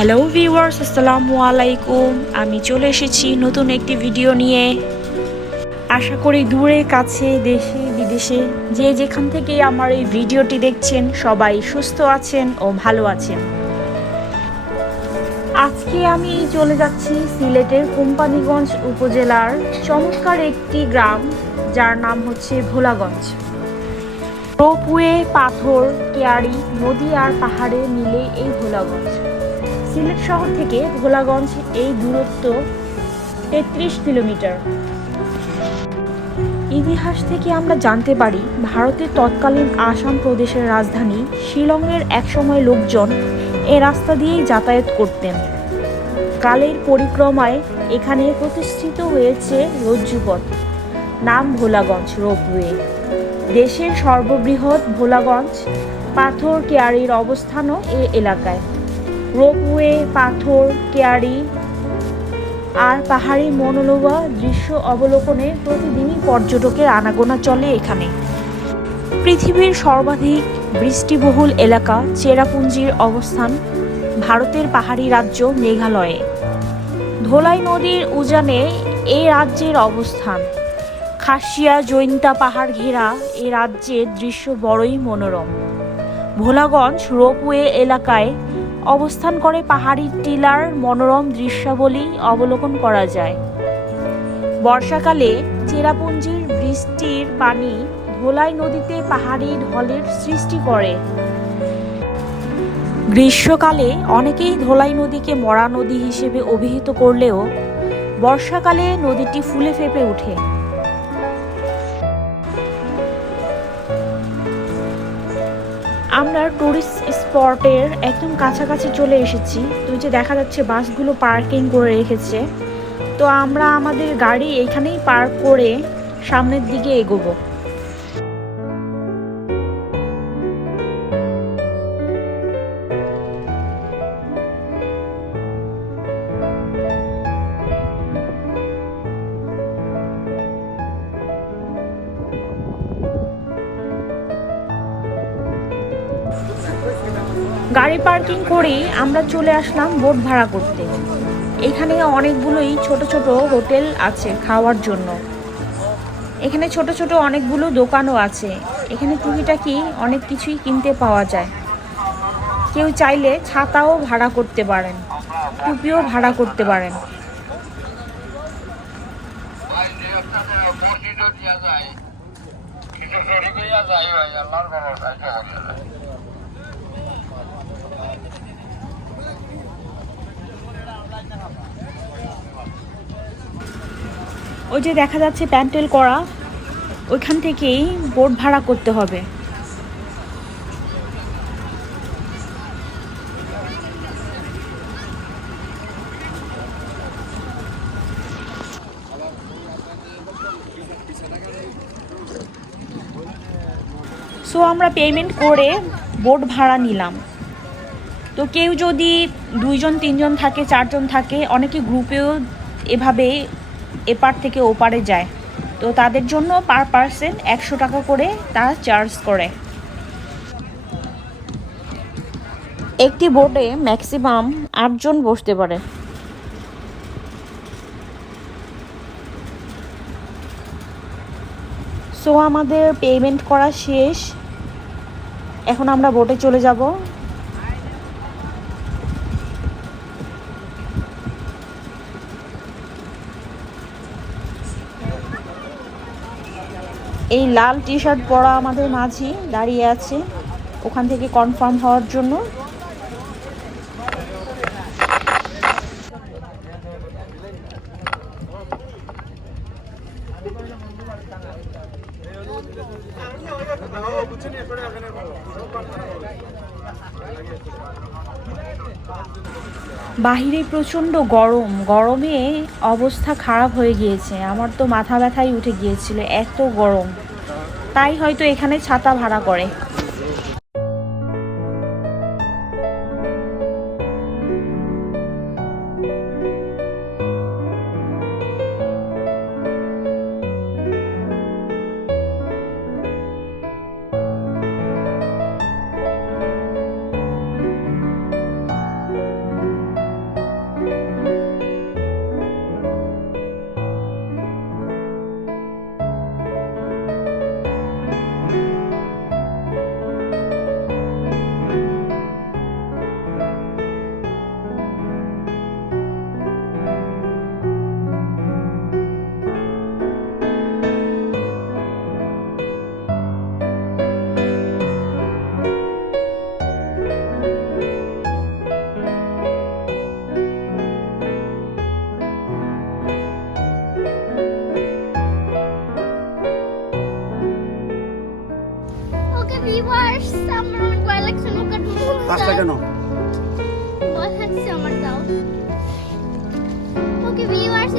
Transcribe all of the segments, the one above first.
Hello viewers, আসসালামু আলাইকুম। আমি চলে এসেছি নতুন একটি ভিডিও নিয়ে। আশা করি দূরে কাছে দেশে বিদেশে যে যেখান থেকে আমার এই ভিডিওটি দেখছেন সবাই সুস্থ আছেন ও ভালো আছেন। আজকে আমি চলে যাচ্ছি সিলেটের কোম্পানীগঞ্জ উপজেলার চমৎকার একটি গ্রাম, যার নাম হচ্ছে ভোলাগঞ্জ। রোপওয়ে, পাথর, কেয়ারি, নদী আর পাহাড়ে মিলে এই ভোলাগঞ্জ। সিলেট শহর থেকে ভোলাগঞ্জ এই দূরত্ব ৩৩ কিলোমিটার। ইতিহাস থেকে আমরা জানতে পারি, ভারতের তৎকালীন আসাম প্রদেশের রাজধানী শিলংয়ের একসময় লোকজন এ রাস্তা দিয়েই যাতায়াত করতেন। কালের পরিক্রমায় এখানে প্রতিষ্ঠিত হয়েছে রজ্জুপথ, নাম ভোলাগঞ্জ রোপওয়ে। দেশের সর্ববৃহৎ ভোলাগঞ্জ পাথর কেয়ারির অবস্থানও এ এলাকায়। রোপওয়ে, পাথর কেয়ারি আর পাহাড়ি মনোলোভা দৃশ্য অবলোকনে প্রতিদিনই পর্যটকের আনাগোনা চলে এখানে। পৃথিবীর সর্বাধিক বৃষ্টিবহুল এলাকা চেরাপুঞ্জির অবস্থান ভারতের পাহাড়ি রাজ্য মেঘালয়ে। ধোলাই নদীর উজানে এই রাজ্যের অবস্থান। খাসিয়া জৈন্তা পাহাড় ঘেরা এ রাজ্যের দৃশ্য বড়ই মনোরম। ভোলাগঞ্জ রোপওয়ে এলাকায় অবস্থান করে পাহাড়ি টিলার মনোরম দৃশ্যাবলী অবলোকন করা যায়। বর্ষাকালে চেরাপুঞ্জির বৃষ্টির পানি ধোলাই নদীতে পাহাড়ি ঢলের সৃষ্টি করে। গ্রীষ্মকালে অনেকেই ধোলাই নদীকে মরা নদী হিসেবে অভিহিত করলেও বর্ষাকালে নদীটি ফুলে ফেঁপে ওঠে। আমরা টুরিস্ট স্পটের একদম কাছাকাছি চলে এসেছি। তো যে দেখা যাচ্ছে বাসগুলো পার্কিং করে রেখেছে, তো আমরা আমাদের গাড়ি এখানেই পার্ক করে সামনের দিকে এগোবো। গাড়ি পার্কিং করেই আমরা চলে আসলাম বোট ভাড়া করতে। এখানে অনেকগুলোই ছোট ছোট হোটেল আছে খাওয়ার জন্য। এখানে ছোট ছোট অনেকগুলো দোকানও আছে। এখানে টুকিটাকি অনেক কিছুই কিনতে পাওয়া যায়। কেউ চাইলে ছাতাও ভাড়া করতে পারেন, টুপিও ভাড়া করতে পারেন। ওই যে দেখা যাচ্ছে প্যান্ডেল করা, ওইখান থেকেই বোট ভাড়া করতে হবে। সো আমরা পেমেন্ট করে বোট ভাড়া নিলাম। তো কেউ যদি 2জন 3জন থাকে, 4জন থাকে, অনেকে গ্রুপেও এভাবে এপার থেকে ওপারে যায়। তো তাদের জন্য পার পার্সন 100 টাকা করে তারা চার্জ করে। একটি বোটে ম্যাক্সিমাম 8জন বসতে পারে। সো আমাদের পেমেন্ট করা শেষ, এখন আমরা বোটে চলে যাব। এই লাল টি শার্ট পরা আমাদের মাঝি দাঁড়িয়ে আছে ওখান থেকে কনফার্ম হওয়ার জন্য। বাহিরে প্রচণ্ড গরম, গরমে অবস্থা খারাপ হয়ে গিয়েছে। আমার তো মাথা ব্যথাই উঠে গিয়েছিল, এত গরম। তাই হয়তো এখানে ছাতা ভাড়া করে। লাগছে আমার তাও। ওকে ভিউয়ার্স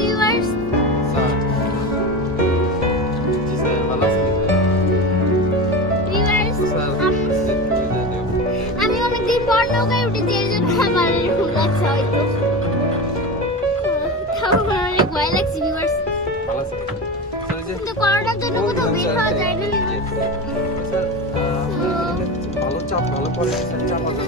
আমি অনেকদিন পর নৌকায় উঠেছি এর জন্য আমার এরকম লাগছে হয়তো। তাও আমার অনেক ভয় লাগছে ভিউয়ার্স। কিন্তু করোনার জন্য কোথাও বের হওয়া যায় না ভালো চাপ ভালো কোয়ালিটি চাপ হবে।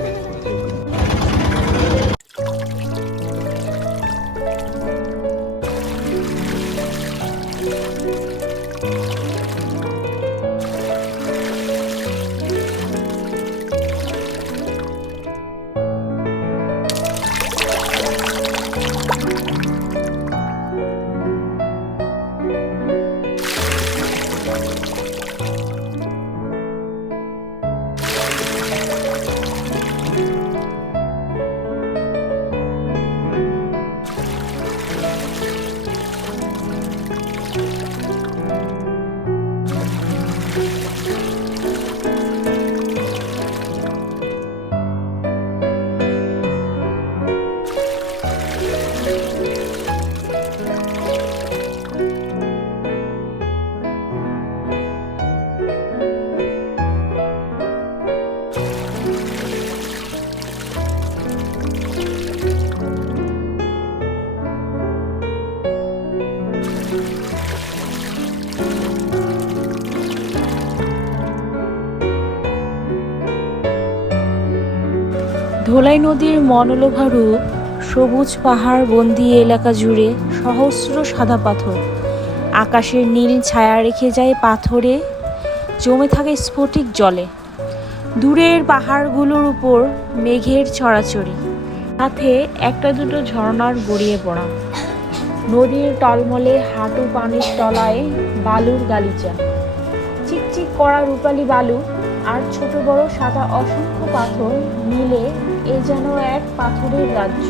ধোলাই নদীর মনোলোভা রূপ, সবুজ পাহাড় বন্দি এলাকা জুড়ে সহস্র সাদা পাথর, আকাশের নীল ছায়া রেখে যায় পাথরে, জমে থাকে স্ফটিক জলে। দূরের পাহাড়গুলোর উপর মেঘের ছড়াছড়ি, সাথে একটা দুটো ঝর্ণার গড়িয়ে পড়া। নদীর টলমলে হাঁটু পানির তলায় বালুর গালিচা, চিকচিক করা রূপালী বালু আর ছোট বড় সাদা অসংখ্য পাথর মিলে এ যেন এক পাথরের রাজ্য।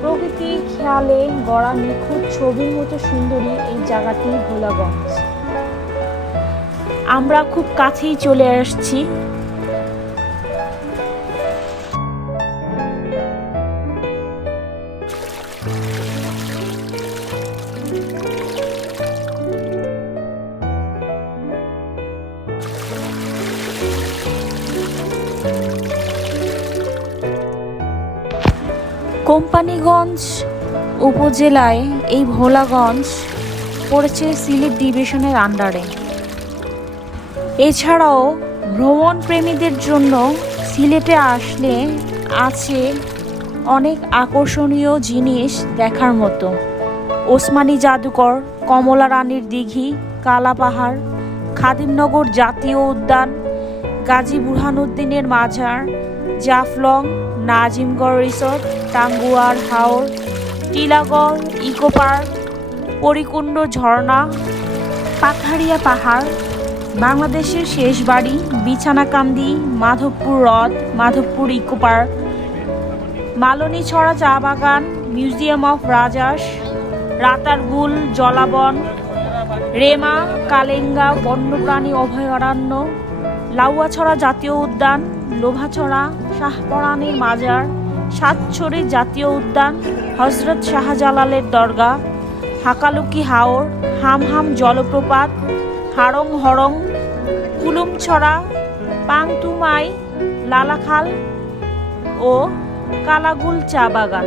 প্রকৃতি খেয়ালে গড়া নিখুঁত ছবির মতো সুন্দরী এই জায়গাটি ভোলাগঞ্জ। আমরা খুব কাছেই চলে আসছি। কোম্পানিগঞ্জ উপজেলায় এই ভোলাগঞ্জ পড়েছে সিলেট ডিভিশনের আন্ডারে। এছাড়াও ভ্রমণ প্রেমীদের জন্য সিলেটে আসলে আছে অনেক আকর্ষণীয় জিনিস দেখার মতো। ওসমানী জাদুঘর, কমলা রানীর দিঘি, কালা পাহাড়, খাদিমনগর জাতীয় উদ্যান, গাজী বুরহানুদ্দিনের মাজার, Jaflong, Nazimgarh resort, Tanguar Haor, Tilagarh eco park, পরিকুণ্ড ঝর্ণা, পাথারিয়া পাহাড়, বাংলাদেশের শেষ বাড়ি, বিছানাকান্দি, মাধবপুর হ্রদ, মাধবপুর ইকো পার্ক, মালনীছড়া চা বাগান, মিউজিয়াম অফ রাজাস, রাতারগুল জলাবন, রেমা কালেঙ্গা বন্যপ্রাণী অভয়ারণ্য, লাউয়াছড়া জাতীয় উদ্যান, লোভাছড়া শাহপরানের মাজার, সাতছড়ি জাতীয় উদ্যান, হজরত শাহজালালের দরগা, হাকালুকি হাওর, হামহাম জলপ্রপাত, হারং হরং, কুলুমছড়া, পাংতুমাই, লালাখাল ও কালাগুল চা বাগান।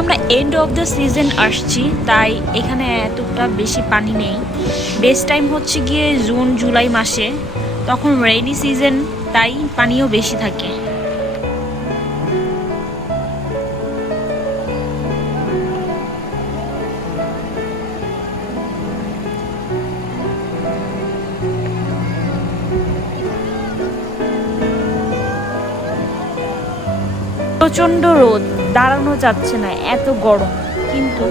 আমরা এন্ড অফ দ্য সিজন আসছি, তাই এখানে এতটা বেশি পানি নেই। বেস্ট টাইম হচ্ছে গিয়ে জুন জুলাই মাসে, তখন রেইনি সিজন, তাই পানিও বেশি থাকে। প্রচণ্ড রোদ, দাঁড়ানো যাচ্ছে না, এত গরম, কিন্তু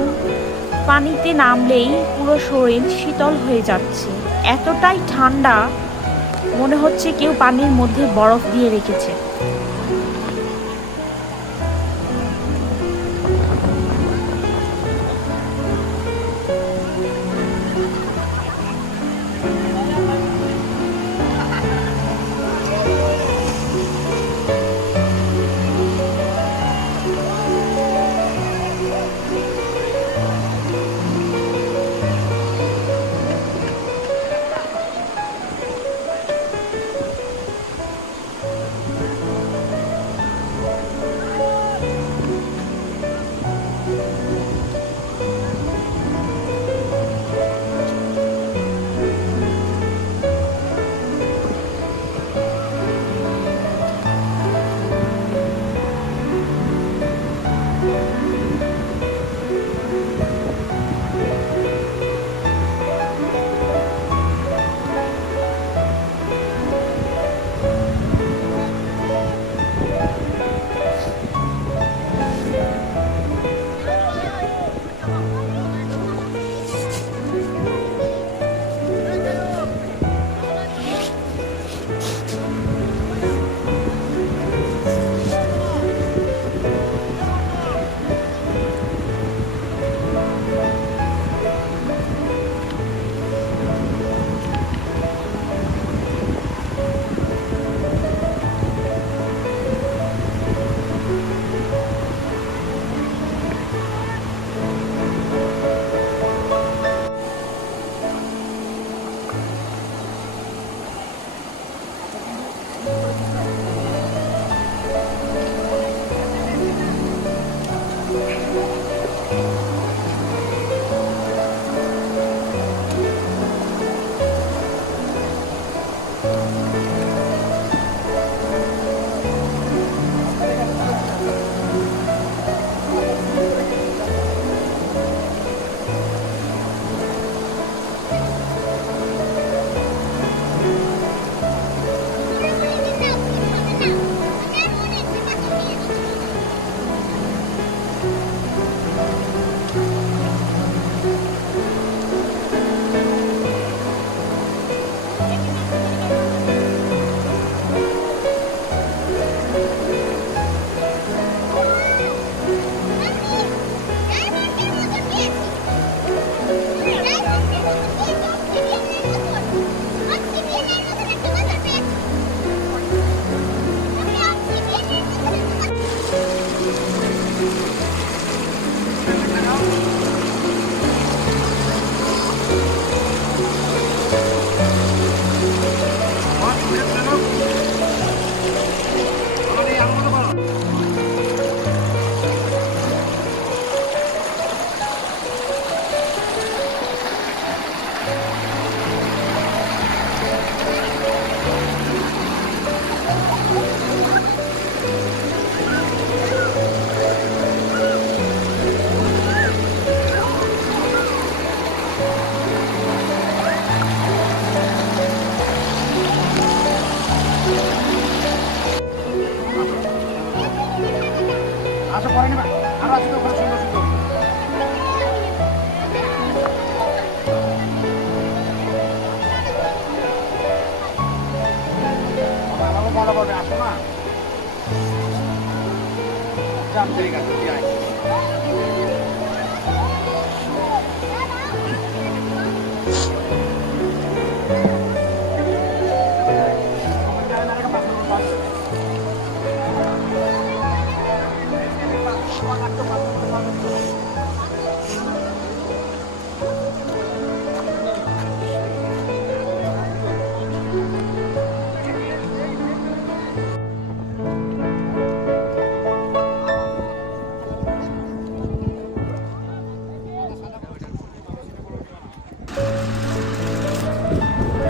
পানিতে নামলেই পুরো শরীর শীতল হয়ে যাচ্ছে। এতটাই ঠান্ডা, মনে হচ্ছে কেউ পানির মধ্যে বরফ দিয়ে রেখেছে।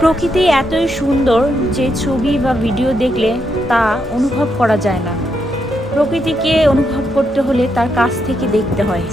প্রকৃতি এতই সুন্দর যে ছবি বা ভিডিও দেখলে তা অনুভব করা যায় না। প্রকৃতিকে অনুভব করতে হলে তার কাছ থেকে দেখতে হয়।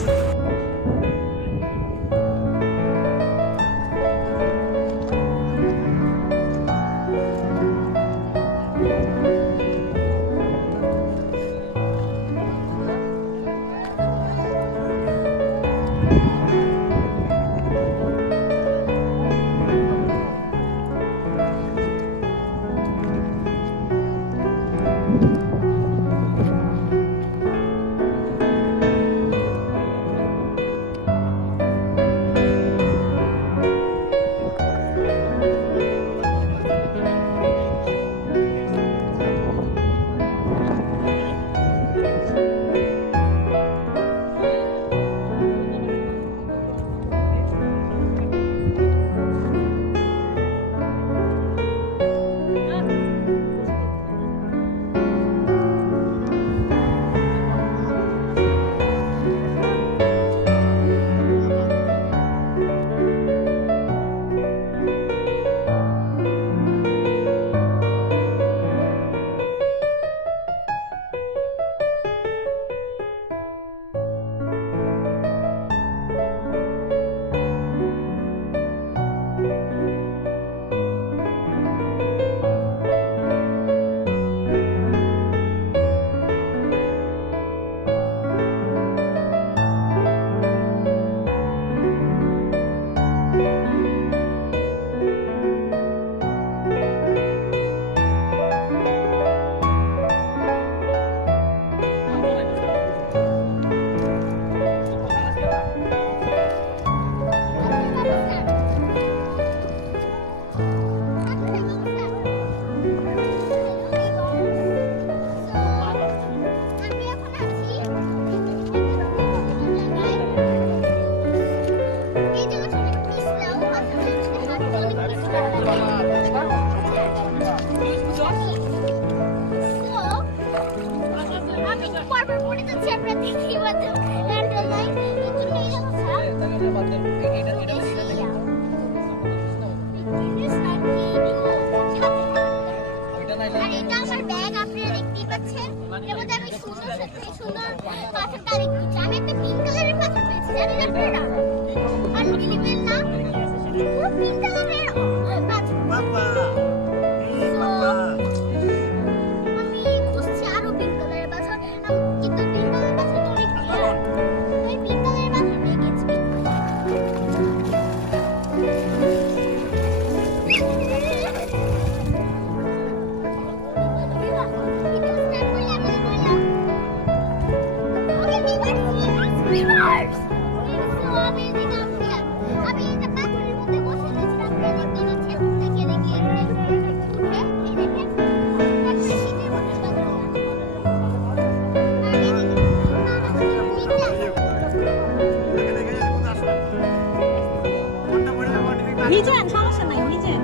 ভিজেন, সমস্যা নাই, ভিজেন।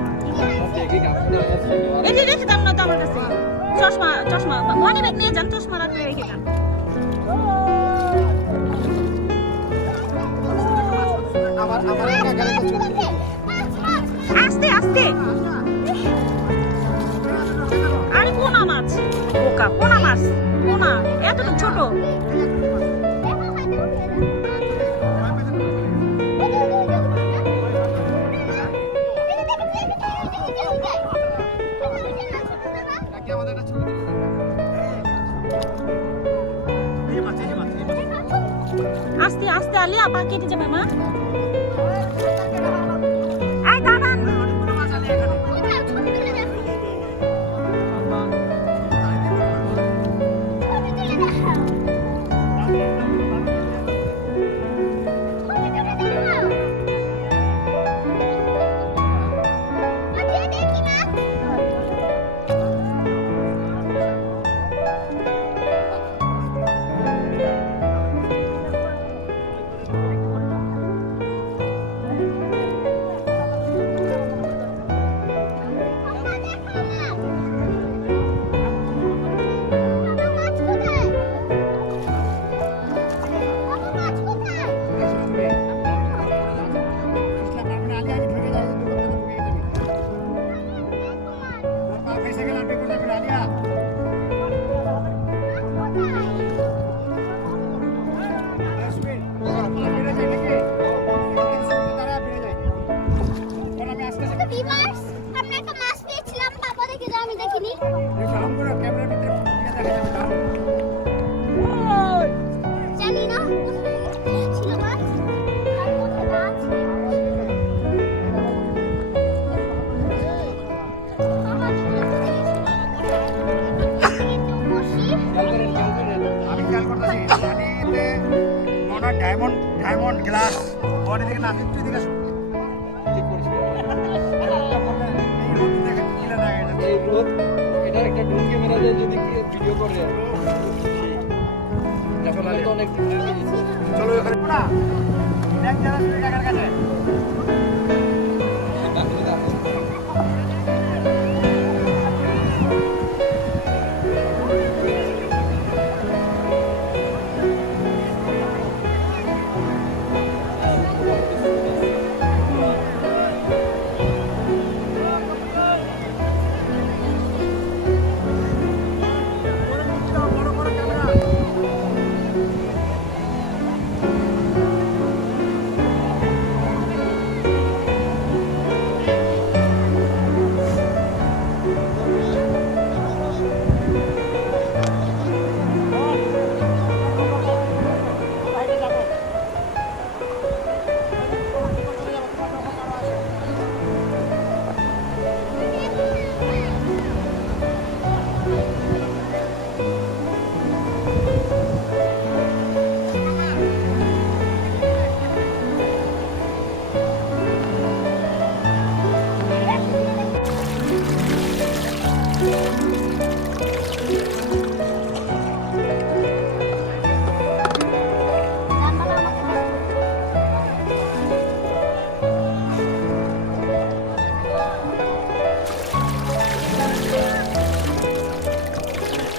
এই যে রেখে দাম না তো আমার কাছে। চশমা মানি ব্যাগ নিয়ে যান, চশমা রাখলে রেখে যান। আস্তে আস্তে। আরে পোনা মাছ, বোকা, পোনা মাছ, পোনা এতটুকু ছোট। আস্তে আস্তে আলিয়া পা কেটে যাবে মা। এই দাঁড়ান। ভিউয়ার্স আমরা একটা মাছ পেয়েছিলাম পাপা দেখে যা আমি দেখিনি জানি না ছিল মাছ আর কোথায় মাছ আমি খেয়াল করতেছি পানিতে মনে হয় ডায়মন্ড গ্লাস বডি থেকে না তুই দিকে শুন এই রোদ দেখে কি লাগে এটা এই রোদ এটার একটা ড্রোন ক্যামেরা দিয়ে যদি ভিডিও করে যখন তো অনেক চলো এখানে না দেখ যারা তুই টাকার কাছে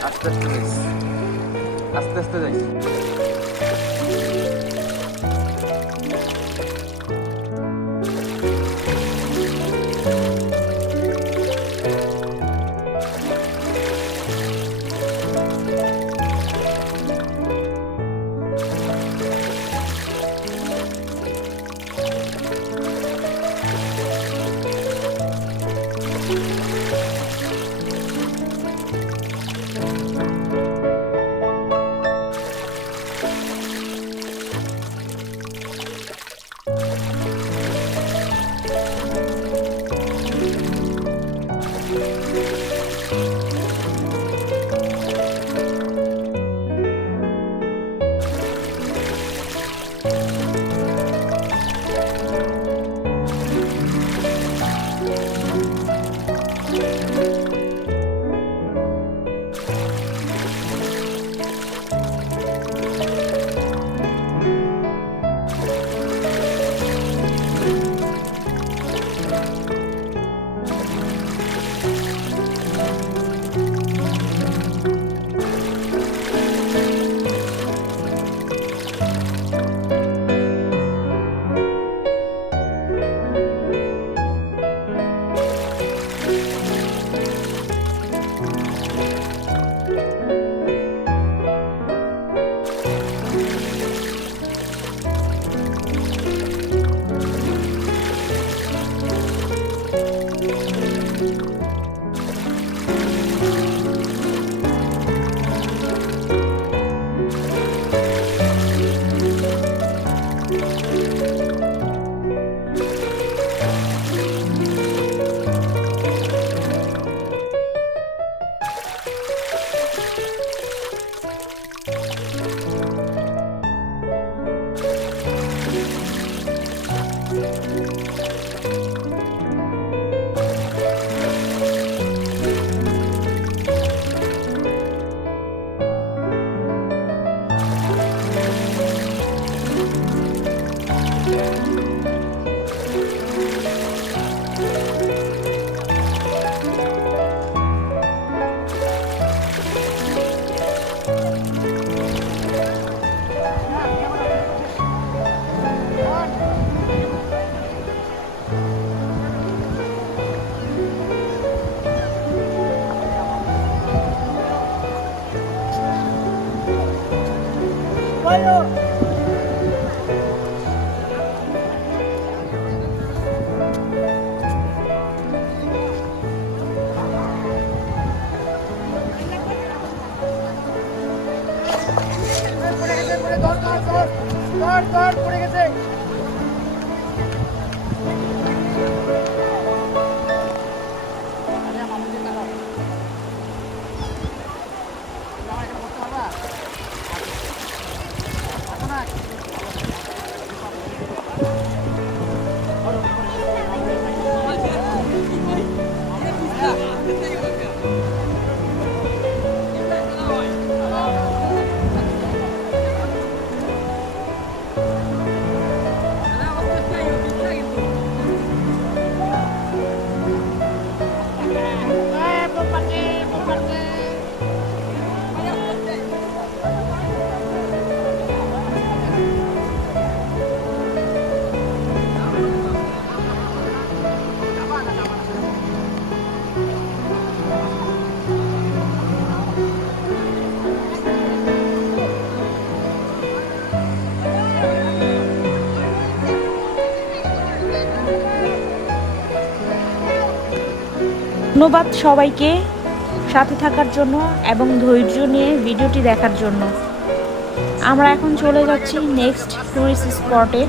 আস্তে আস্তে যাইস আস্তে আস্তে যাইস কর পড়ে গেছে। আরে মামুকে তাকাও। আমার এখানে বসতে পারবা? আসো না। ধন্যবাদ সবাইকে সাথে থাকার জন্য এবং ধৈর্য নিয়ে ভিডিওটি দেখার জন্য। আমরা এখন চলে যাচ্ছি নেক্সট টুরিস্ট স্পটে।